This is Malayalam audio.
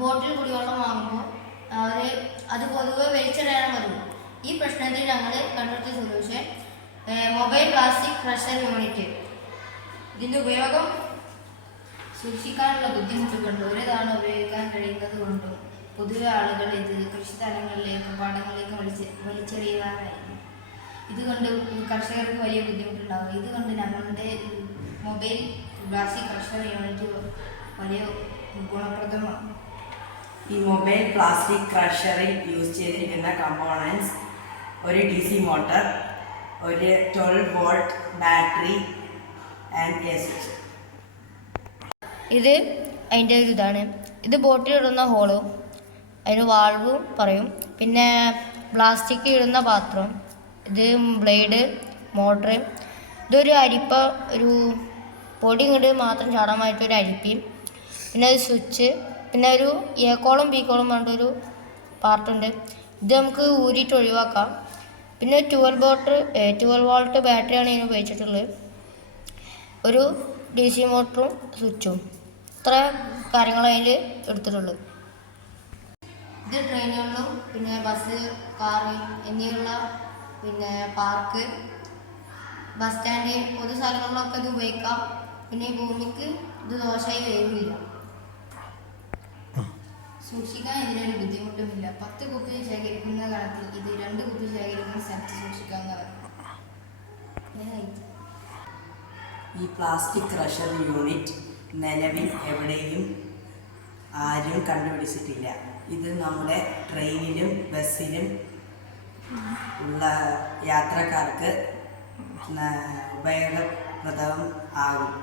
ബോട്ടിൽ കുടിവെള്ളം വാങ്ങുമ്പോൾ അത് പൊതുവെ വലിച്ചെറിയാൻ പറ്റും. ഈ പ്രശ്നത്തിൽ ഞങ്ങൾ കണ്ടെത്തിയ solution mobile plastic crusher unit. ഇതിൻ്റെ ഉപയോഗം സൂക്ഷിക്കാനുള്ള ബുദ്ധിമുട്ട് കൊണ്ട് ഒരു തവണ ഉപയോഗിക്കാൻ കഴിയുന്നത് കൊണ്ടും പൊതുവെ ആളുകൾ ഇത് കൃഷിസ്ഥലങ്ങളിലേക്കും പാടങ്ങളിലേക്കും വലിച്ചെറിയുവാനായിരുന്നു. ഇതുകൊണ്ട് കർഷകർക്ക് വലിയ ബുദ്ധിമുട്ടുണ്ടാകും. ഇതുകൊണ്ട് ഞങ്ങളുടെ മൊബൈൽ പ്ലാസ്റ്റിക് ക്രഷർ യൂണിറ്റ് വലിയ ഗുണപ്രദമാണ്. ഈ മൊബൈൽ പ്ലാസ്റ്റിക് ക്രഷറിൽ യൂസ് ചെയ്തിരിക്കുന്ന കമ്പോണൻസ് ഒരു DC മോട്ടർ, ഒരു 12 volt battery and A switch. ഇത് അതിൻ്റെ ഒരു ഇതാണ്. ഇത് ബോട്ടിലിടുന്ന ഹോള്, അതിന് വാൾവ് പറയും. പിന്നെ പ്ലാസ്റ്റിക് ഇടുന്ന പാത്രം, ഇത് ബ്ലേഡ്, മോട്ടർ, ഇതൊരു അരിപ്പ, ഒരു പൊടി ഇങ്ങോട്ട് മാത്രം ചാടാമായിട്ടൊരു അരിപ്പയും, പിന്നെ ഒരു സ്വിച്ച്, പിന്നെ ഒരു A-കോളും B-കോളും പറഞ്ഞൊരു പാർട്ടുണ്ട്. ഇത് നമുക്ക് ഊരിയിട്ട് ഒഴിവാക്കാം. പിന്നെ 12 വോൾട്ട് ബാറ്ററിയാണ് ഇതിന് ഉപയോഗിച്ചിട്ടുള്ളത്. ഒരു DC മോട്ടറും സ്വിച്ചും. ഇത്ര കാര്യങ്ങൾ അതിൽ എടുത്തിട്ടുള്ളൂ. ഇത് ട്രെയിനുകളിലും പിന്നെ ബസ്, കാറ് എന്നിവയുള്ള പിന്നെ പാർക്ക്, ബസ് സ്റ്റാൻഡ്, പൊതു സ്ഥലങ്ങളിലൊക്കെ ഇത് ഉപയോഗിക്കാം. പിന്നെ ഈ ഭൂമിക്ക് ഇത് ദോഷമായി വരില്ല. സൂക്ഷിക്കാൻ ഇതിനൊരു ബുദ്ധിമുട്ടുമില്ല. 10 കുപ്പി ശേഖരിക്കുന്ന കണക്കിൽ ഇത് 2 കുപ്പി ശേഖരിക്കുന്ന സ്ഥലത്ത് സൂക്ഷിക്കാവുന്നതാണ്. ഈ പ്ലാസ്റ്റിക് ക്രഷർ യൂണിറ്റ് നിലവിൽ എവിടെയും ആരും കണ്ടുപിടിച്ചിട്ടില്ല. ഇത് നമ്മുടെ ട്രെയിനിലും ബസ്സിലും ഉള്ള യാത്രക്കാർക്ക് ഉപയോഗപ്രദം ആകും.